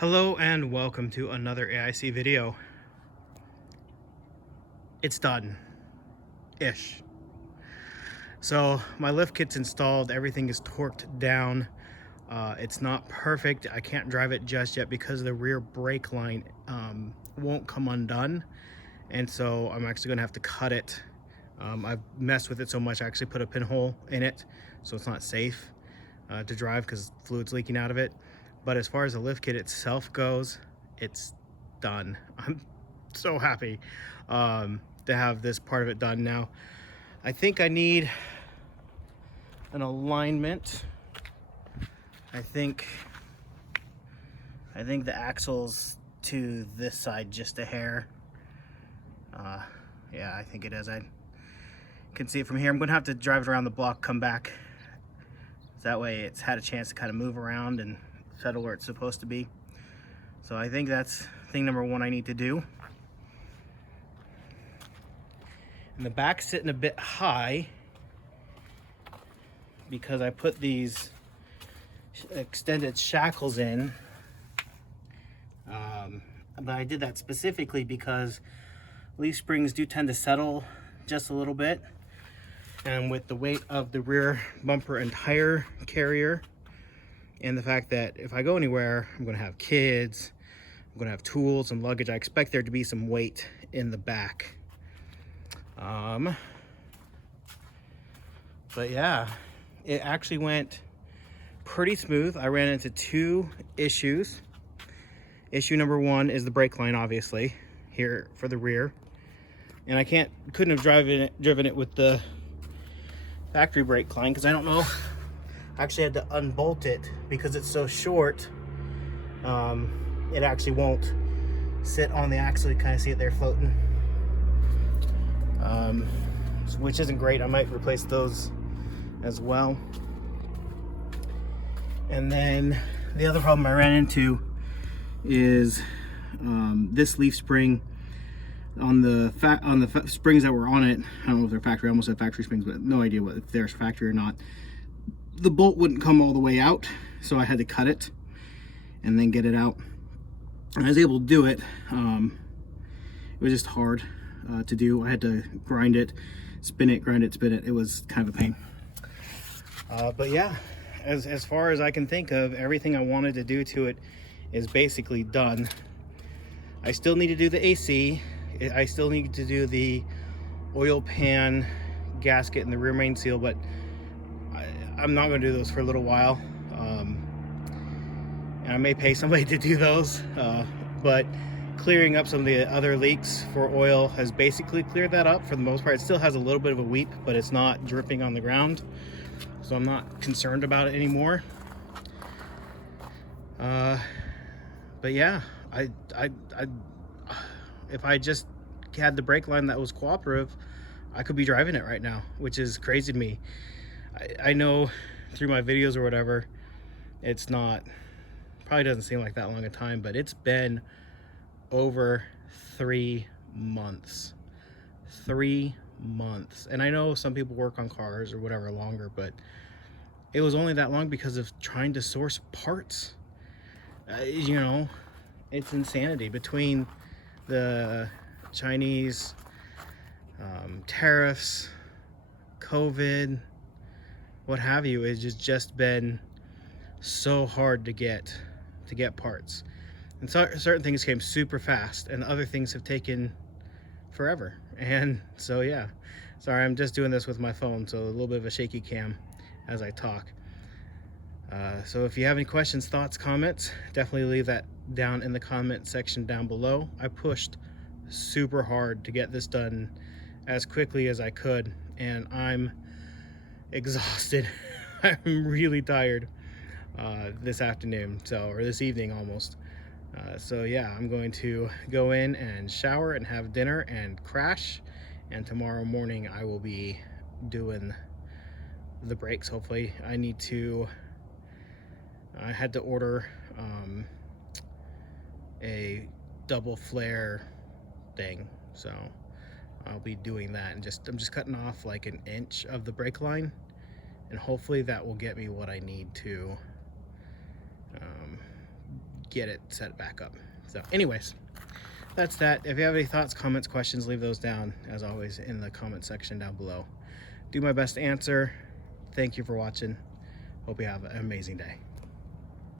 Hello and welcome to another AIC video. It's done-ish. So my lift kit's installed, everything is torqued down. It's not perfect. I can't drive it just yet because the rear brake line won't come undone. And so I'm actually gonna have to cut it. I've messed with it so much I actually put a pinhole in it so it's not safe to drive because fluid's leaking out of it. But as far as the lift kit itself goes, it's done. I'm so happy to have this part of it done now. I think I need an alignment. I think the axle's to this side just a hair. Yeah, I think it is. I can see it from here. I'm gonna have to drive it around the block, come back. That way it's had a chance to kind of move around and settle where it's supposed to be. So I think that's thing number one I need to do. And the back's sitting a bit high because I put these extended shackles in. But I did that specifically because leaf springs do tend to settle just a little bit. And with the weight of the rear bumper and tire carrier, and the fact that if I go anywhere, I'm gonna have kids, I'm gonna have tools and luggage, I expect there to be some weight in the back. But yeah, it actually went pretty smooth. I ran into two issues. Issue number one is the brake line, obviously, here for the rear. And I couldn't have driven it with the factory brake line because I don't know. I actually had to unbolt it because it's so short. It actually won't sit on the axle. You kind of see it there floating, which isn't great. I might replace those as well. And then the other problem I ran into is this leaf spring on the springs that were on it. I don't know if they're factory. I almost said factory springs, but no idea if they're factory or not. The bolt wouldn't come all the way out, so I had to cut it and then get it out. And I was able to do it. It was just hard to do. I had to grind it, spin it, grind it, spin it. It was kind of a pain. But yeah, as far as I can think of, everything I wanted to do to it is basically done. I still need to do the AC. I still need to do the oil pan gasket and the rear main seal, but I'm not going to do those for a little while. And I may pay somebody to do those, but clearing up some of the other leaks for oil has basically cleared that up for the most part. It still has a little bit of a weep, but it's not dripping on the ground, so I'm not concerned about it anymore. But yeah, if I just had the brake line that was cooperative, I could be driving it right now, which is crazy to me. I know through my videos or whatever, it's not, probably doesn't seem like that long a time, but it's been over 3 months. 3 months. And I know some people work on cars or whatever longer, but it was only that long because of trying to source parts. You know, it's insanity between the Chinese tariffs, COVID, what have you. It's just been so hard to get parts, and so certain things came super fast and other things have taken forever. And so yeah, sorry, I'm just doing this with my phone, so a little bit of a shaky cam as I talk. So if you have any questions, thoughts, comments, definitely leave that down in the comment section down below. I pushed super hard to get this done as quickly as I could, and I'm exhausted. I'm really tired this afternoon, or this evening almost. So yeah, I'm going to go in and shower and have dinner and crash, and tomorrow morning I will be doing the brakes. Hopefully. I had to order a double flare thing, so I'll be doing that, and I'm just cutting off like an inch of the brake line, and hopefully that will get me what I need to get it set back up. So anyways, that's that. If you have any thoughts, comments, questions, leave those down, as always, in the comment section down below. Do my best to answer. Thank you for watching. Hope you have an amazing day.